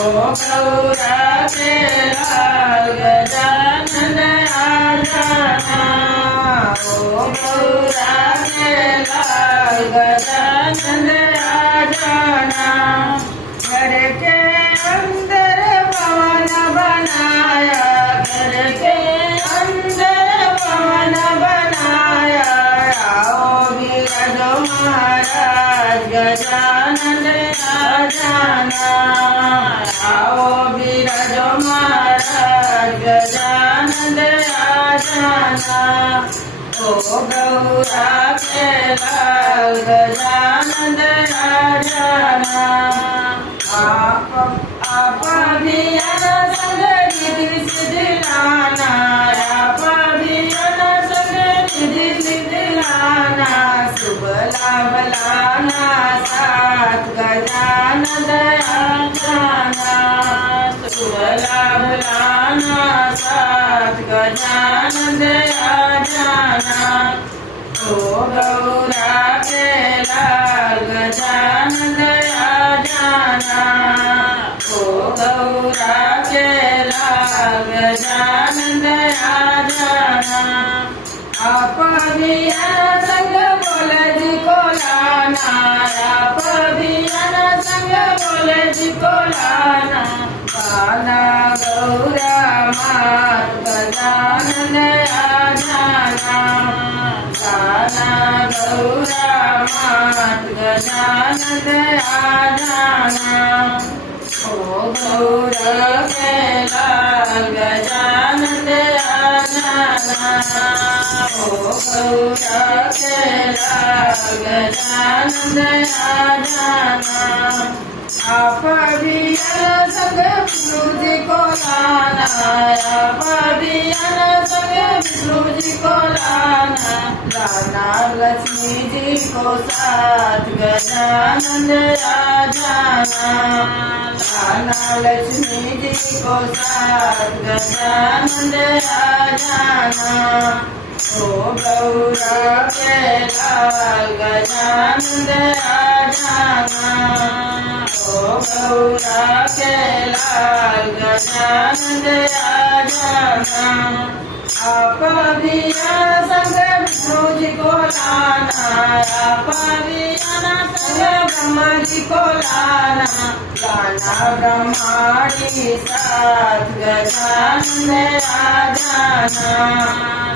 गौरा के लाल गजानन आजाना, ओ गौरा के लाल गजानन आजाना। घर के अंदर पवन बनाया, घर के अंदर पवन बनाया, आओ बिराजो महाराज गजानन आजाना, आओ बिराजो महाराज गजानन आजाना। ओ गौरा के लाल गजानन आजाना। आप भी अनसंग निधि सिद्धिलाना, आप भी अनसंग निधि सिद्धिलाना, शुभ लाभ लाना साथ गजानन आजाना, शुभ लाभ लाना साथ गजानन आजाना। ओ गौरा के लाल गजानन आजाना, ओ गौरा के लाल गजानन आजाना। आप भी अनसंग बोल जी को लाना, आप भी अनसंग बोल जी को लाना, गाना गौरा मात गजानन आजाना, गाना गौरा मात गजानन आजाना। ओ गौरा के लाल गजानन आजाना, ओ गौरा के लाल गजानन आजाना। आप भी अनसंग विष्णु जी को लाना, आप भी अनसंग विष्णु जी को लाना, लाना लक्ष्मी जी को साथ गजानन आजाना, लाना लक्ष्मी जी को साथ गजानन आजाना। ओ गौरा के लाल गजानन आजाना, ओ गौरा के लाल गजानन आजाना। आप भी अनसंग विष्णु जी को लाना, आप भी अनसंग ब्रह्मा जी को लाना, लाना ब्रह्माणी साथ गजानन आजाना,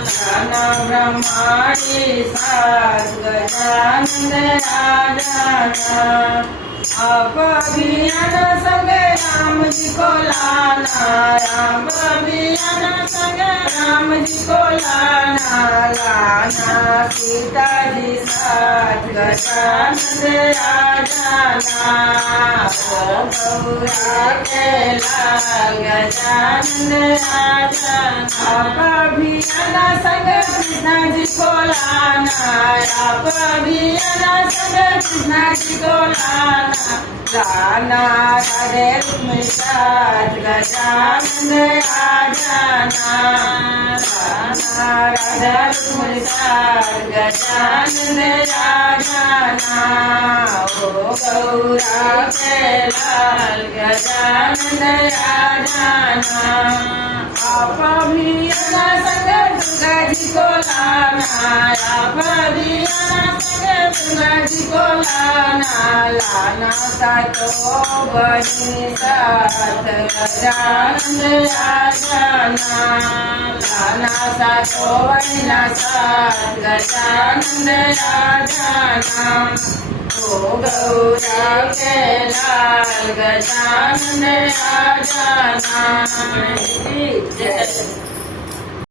लाना ब्रह्माणी साथ गजानन आजाना। आप भी अनसंग राम जी को लाना, आप भी अनसंग राम जी को लाना, लाना सीता जी साथ गजानन आजाना। ओ गौरा के लाल गजानन आजाना। आप भी अनसंग कृष्ण जी को लाना, आप भी अनसंग कृष्ण जी को लाना, गाना राधे रुक्मिणी साथ गजानन आजाना, गाना राधा रुक्मिणी साथ गजानन आजाना। ओ गौरा के लाल गजानन आजाना। आप भी अनसंग दुर्गा जी को लाना, आप भी अनसंग दुर्गा जी को लाना, लाना सातों बनी साथ गजानन आजाना, लाना सातों बहिना साथ गजानन आजाना। ओ गौरा के लाल गजानन आजाना। जय